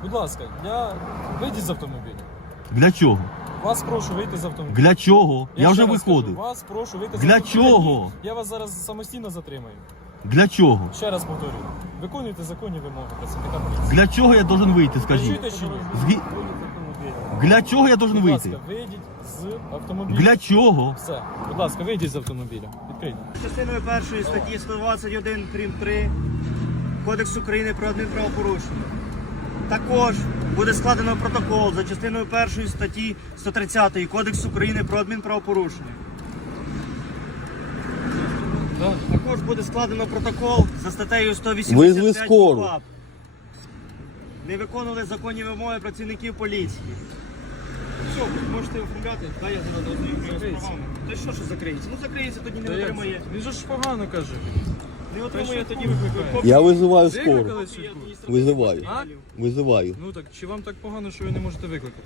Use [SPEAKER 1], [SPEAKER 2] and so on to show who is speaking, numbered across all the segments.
[SPEAKER 1] Будь ласка, вийдіть з автомобіля.
[SPEAKER 2] Для чого?
[SPEAKER 1] Вас прошу вийти з автомобіля.
[SPEAKER 2] Для чого? Я вже
[SPEAKER 1] ще раз кажу,
[SPEAKER 2] виходив.
[SPEAKER 1] вас прошу вийти з
[SPEAKER 2] Для
[SPEAKER 1] автомобіля.
[SPEAKER 2] чого?
[SPEAKER 1] Я вас зараз самостійно затримаю.
[SPEAKER 2] Для чого?
[SPEAKER 1] Ще раз повторюю. Виконуйте законні вимоги працівника поліції.
[SPEAKER 2] Для чого я должен вийти,
[SPEAKER 1] Ви
[SPEAKER 2] скажіть?
[SPEAKER 1] чуєте чи ні?
[SPEAKER 2] Для чого я должен
[SPEAKER 1] Будь
[SPEAKER 2] вийти?
[SPEAKER 1] ласка, вийдіть з автомобіля.
[SPEAKER 2] Для чого?
[SPEAKER 1] Все. Будь ласка, вийдіть з автомобіля. Відкрийте.
[SPEAKER 3] Частиною першої статті 121 прим. 3 Кодексу України про адмінправопорушення. Також буде складено протокол за частиною першої статті 130 Кодексу України про адмінправопорушення. Також буде складено протокол за статтею 185
[SPEAKER 2] Визвали скору.
[SPEAKER 3] КУпАП. Не виконували законні вимоги працівників поліції. Все, можете оформляти, дай я зараз ознайомлюся з правами. Та що закриється? Ну закриється, тоді не отримає.
[SPEAKER 1] Він же ж погано каже.
[SPEAKER 3] Не отримає, тоді викликає.
[SPEAKER 2] Я визиваю скору.
[SPEAKER 1] Викликали швидку?
[SPEAKER 2] Визиваю.
[SPEAKER 1] А?
[SPEAKER 2] Визиваю.
[SPEAKER 1] Ну так, чи вам так погано, що ви не можете викликати?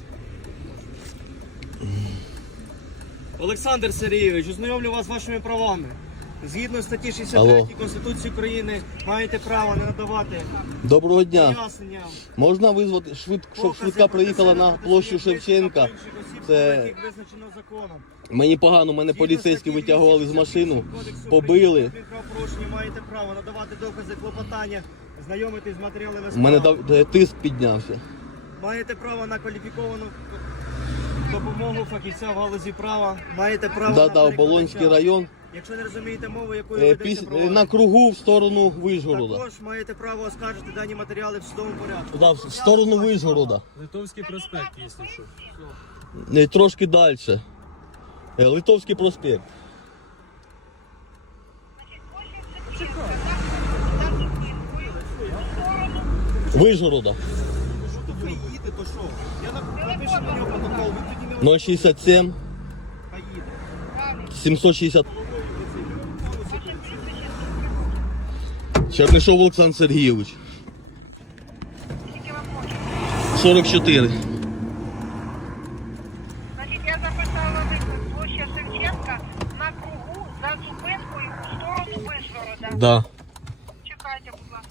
[SPEAKER 3] Олександр Сергійович, ознайомлю вас з вашими правами. Згідно статті 63
[SPEAKER 2] Алло.
[SPEAKER 3] Конституції України маєте право не надавати
[SPEAKER 2] Доброго дня.
[SPEAKER 3] пояснення.
[SPEAKER 2] Можна визвати щоб швидка приїхала на площу Шевченка? Це
[SPEAKER 3] Яких визначено законом.
[SPEAKER 2] мені погано, мене поліцейські витягували з машину, побили.
[SPEAKER 3] Правопорушення маєте право надавати докази клопотання, знайомитись з матеріалами
[SPEAKER 2] У мене
[SPEAKER 3] справи.
[SPEAKER 2] тиск піднявся.
[SPEAKER 3] Маєте право на кваліфіковану допомогу фахівця в галузі права. Маєте право на
[SPEAKER 2] Да, Оболонський
[SPEAKER 3] перекладача.
[SPEAKER 2] район.
[SPEAKER 3] Якщо не розумієте мову, якою ведеться провадження.
[SPEAKER 2] На кругу в сторону Вишгорода.
[SPEAKER 3] Також маєте право оскаржити дані матеріали в судовому порядку.
[SPEAKER 2] Да, в сторону Вишгорода.
[SPEAKER 1] Литовський проспект, якщо що.
[SPEAKER 2] Трошки далі. Литовський проспект. Вишгорода.
[SPEAKER 3] Ви їдете, то що? Я напишу на нього протокол, ви тоді не
[SPEAKER 2] 067
[SPEAKER 3] поїдете.
[SPEAKER 2] 760. Чернишов Олександр Сергійович. 44.
[SPEAKER 4] Значить, я записала виклик площа Шевченка на кругу за зупинкою у сторону Вишгорода.
[SPEAKER 2] Да.
[SPEAKER 4] Чекайте, будь ласка.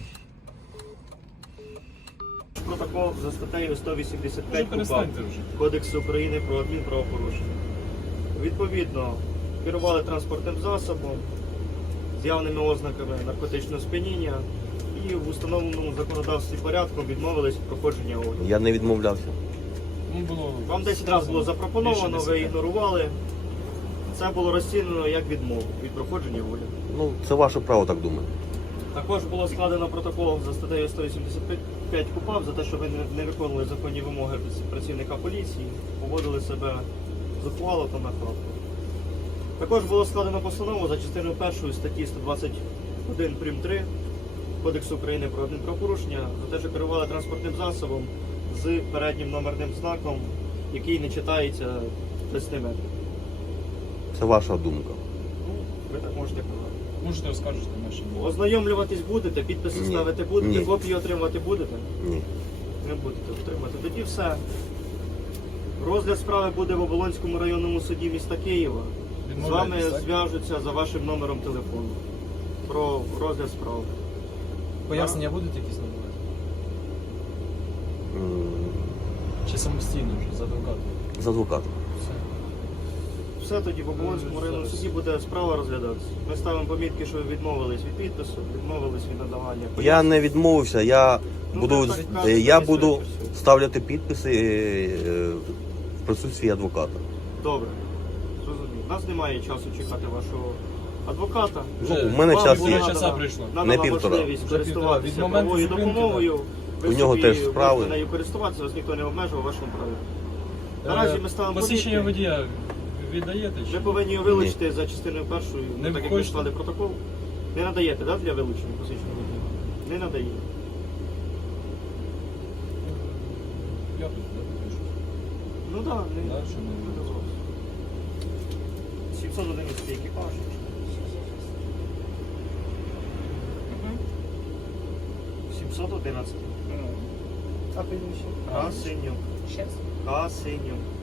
[SPEAKER 3] Протокол за статтею
[SPEAKER 1] Вже
[SPEAKER 3] 185 КУпАП
[SPEAKER 1] перестаньте вже.
[SPEAKER 3] Кодексу України про адмінправопорушення. Відповідно, керували транспортним засобом з явними ознаками наркотичного сп'яніння і в установленому законодавстві порядком відмовились від проходження огляду.
[SPEAKER 2] Я не відмовлявся.
[SPEAKER 1] Ну, було
[SPEAKER 3] Вам 10 разів було запропоновано,
[SPEAKER 1] більше
[SPEAKER 3] ви
[SPEAKER 1] 10.
[SPEAKER 3] ігнорували. Це було розцінено як відмову від проходження огляду.
[SPEAKER 2] Ну, це ваше право так думати.
[SPEAKER 3] Також було складено протокол за статтею 185 КУпАП за те, що ви не виконували законні вимоги працівника поліції, поводили себе зухвало та нахабно. Також було складено постанову за частиною 1 статті 121 прим. 3 Кодексу України про адмінправопорушення за те, що керували транспортним засобом з переднім номерним знаком, який не читається 10 метрів.
[SPEAKER 2] Це ваша думка.
[SPEAKER 3] Ну, ви так можете казати.
[SPEAKER 1] можете оскаржити наші.
[SPEAKER 3] Ознайомлюватись будете, підписи
[SPEAKER 2] Ні.
[SPEAKER 3] ставити будете,
[SPEAKER 2] Ні.
[SPEAKER 3] копії отримувати будете?
[SPEAKER 2] Ні.
[SPEAKER 3] Не будете отримати. Тоді все. Розгляд справи буде в Оболонському районному суді міста Києва. З вами
[SPEAKER 1] Відмовляєтесь, так?
[SPEAKER 3] зв'яжуться за вашим номером телефону про розгляд справи.
[SPEAKER 1] Пояснення будуть якісь надавати?
[SPEAKER 2] М,
[SPEAKER 1] Чи самостійно вже, з адвокатом?
[SPEAKER 2] З адвокатом.
[SPEAKER 1] Все.
[SPEAKER 3] Все тоді в Оболонському районному суді буде справа розглядатися. Ми ставимо помітки, що ви відмовились від підпису, відмовились від надавання.
[SPEAKER 2] Я не відмовився, я
[SPEAKER 3] Ну,
[SPEAKER 2] буду,
[SPEAKER 3] ви так кажете,
[SPEAKER 2] я
[SPEAKER 3] ви
[SPEAKER 2] буду
[SPEAKER 3] свідчите.
[SPEAKER 2] ставляти підписи в присутстві адвоката.
[SPEAKER 3] Добре. Зрозумів. У нас немає часу чекати вашого адвоката.
[SPEAKER 2] Ну, у мене
[SPEAKER 3] Вам
[SPEAKER 2] час
[SPEAKER 3] була
[SPEAKER 2] є.
[SPEAKER 1] Часа
[SPEAKER 3] надана-
[SPEAKER 1] прийшло.
[SPEAKER 3] надана
[SPEAKER 2] Не півтора.
[SPEAKER 3] можливість
[SPEAKER 1] Вже півтора.
[SPEAKER 3] користуватися
[SPEAKER 1] Від моменту
[SPEAKER 3] правовою
[SPEAKER 1] зупинки,
[SPEAKER 3] допомогою. Ви
[SPEAKER 2] У нього
[SPEAKER 3] собі
[SPEAKER 2] теж справи.
[SPEAKER 3] можете нею користуватися, вас ніхто не обмежував у вашому праві. Наразі ми ставимо
[SPEAKER 1] Посвідчення
[SPEAKER 3] помітки.
[SPEAKER 1] водія віддаєте?
[SPEAKER 3] Ви
[SPEAKER 1] Чи?
[SPEAKER 3] повинні вилучити за частиною першою,
[SPEAKER 1] Не
[SPEAKER 3] так як ви
[SPEAKER 1] хочете?
[SPEAKER 3] склали протокол. Не надаєте, да, для вилучення посвідчення водія? Не надає.
[SPEAKER 1] Я тут напишу.
[SPEAKER 3] Ну так, не.
[SPEAKER 1] Да, що не-
[SPEAKER 3] 711 екіпаж. 711.
[SPEAKER 4] А прізвище?
[SPEAKER 3] Касинюк.
[SPEAKER 4] Щас.
[SPEAKER 3] Касинюк.